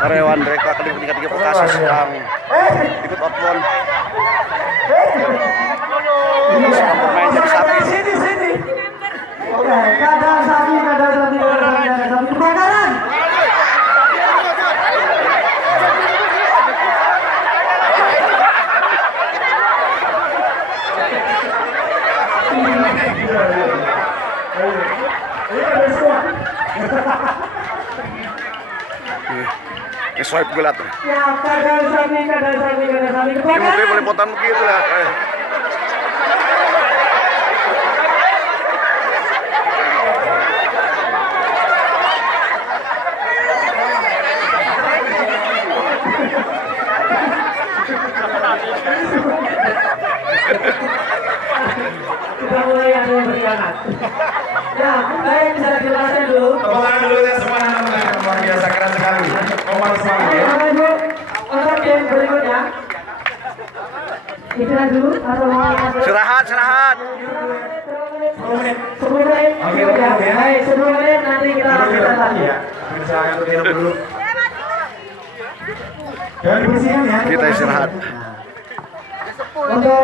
Karyawan mereka tingkat 3 Bekasi sedang ikut outbound. Sedang bermain jadi sapi. Sini. Oke, kadang sapi kebakaran. Swipe gulat. Ya, kadang sapi kebakaran. Dia boleh potan begitu lah. Sudah mulai ada yang berkhianat. Ya, baik, bisa dijelaskan dulu. Tepuk tangan dulu ya semua anak-anak. Luar biasa keren sekali. Komar semangat ya. Ibu, untuk yang berikutnya. Istirahat dulu atau mau Serahat. 10 menit. Oke, Ya. ya. Baik, 10 menit nanti kita lanjutkan lagi. Ya. Silakan untuk minum dulu. Jangan dibersihkan ya. Kita istirahat. Untuk